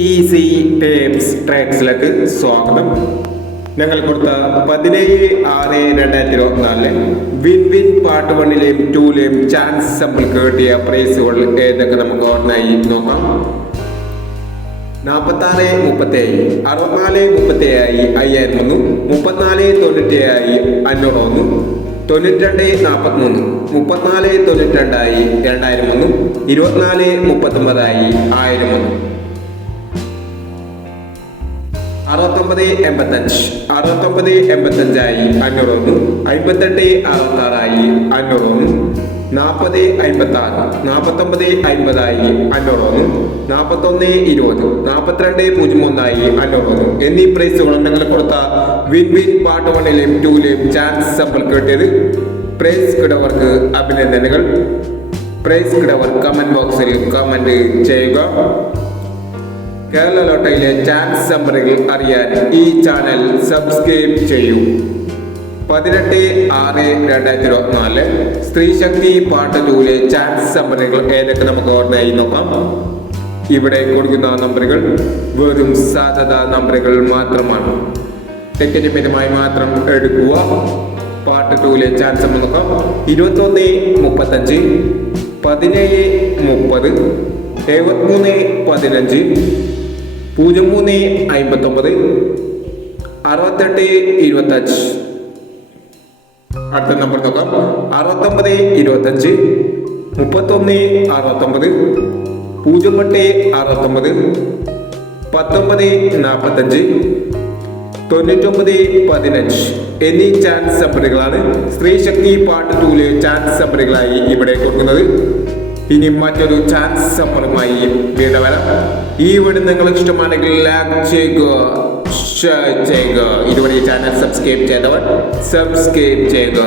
Easy tapes ട്രാക്സിലേക്ക് സ്വാഗതം. ഞങ്ങൾ കൊടുത്ത 17/6/2024 വിൻ വിൻ പാർട്ട് 1ലെയും 2ലെയും ചാൻസ് സമ്പിൾക്ക് കിട്ടിയ പ്രൈസുകൾ ഏതൊക്കെ നമുക്ക് ഓർമ്മയായി നോക്കാം. 46-37, 64-37 5001, 34-97 501, 92-43, 34-92 2001, 24-39 1001, 69-85, 69-85 501, 58-66 501, 40-56, 49-50 501, 41-20, 42-01 501 എന്നീ പ്രൈസുകളും ഞങ്ങൾ കൊടുത്ത വിൻ വിൻ പാർട്ട് 1ലെയും 2ലെയും ചാൻസ് സമ്പിൾ കിട്ടിയത്. പ്രൈസ് കിടവർക്ക് അഭിനന്ദനങ്ങൾ. പ്രൈസ് കിടവർ കമന്റ് ബോക്സിൽ കമന്റ് ചെയ്യുക. കേരള ലോട്ടറിയിലെ ചാൻസ് നമ്പറുകൾ അറിയാൻ ഈ ചാനൽ സബ്സ്ക്രൈബ് ചെയ്യൂ. 18/6/2024 സ്ത്രീ ശക്തി പാർട്ട് 2ലെ ചാൻസ് നമ്പറുകൾ ഏതൊക്കെ നമുക്ക് ഓർമ്മയായി നോക്കാം. ഇവിടെ കൊടുക്കുന്ന നമ്പറുകൾ വെറും സാധ്യത നമ്പറുകൾ മാത്രമാണ്. ടെക്നിക്കലുമായി മാത്രം എടുക്കുക. പാർട്ട് 2ലെ ചാൻസ് നമ്പർ നോക്കാം. 21-35, 17-30, 73-15, 03-59, 68-25. അടുത്ത നമ്പർ നോക്കാം. 69-25, 31-69, 08-69, 19-45, 99-15 എന്നീ ചാൻസ് നമ്പറുകളാണ് സ്ത്രീ ശക്തി പാർട്ട് 2ലെ ചാൻസ് നമ്പറുകളായി ഇവിടെ കൊടുക്കുന്നത്. ഇനി മറ്റൊരു ചാൻസ് നമ്പറുമായി വീണ്ടും വരാം. ഈ വീഡിയോ നിങ്ങൾക്ക് ഇഷ്ടമാണെങ്കിൽ ലൈക്ക് ചെയ്യുക, ഷെയർ ചെയ്യുക. ഇതുവരെ ചാനൽ സബ്സ്ക്രൈബ് ചെയ്തവർ സബ്സ്ക്രൈബ് ചെയ്യുക.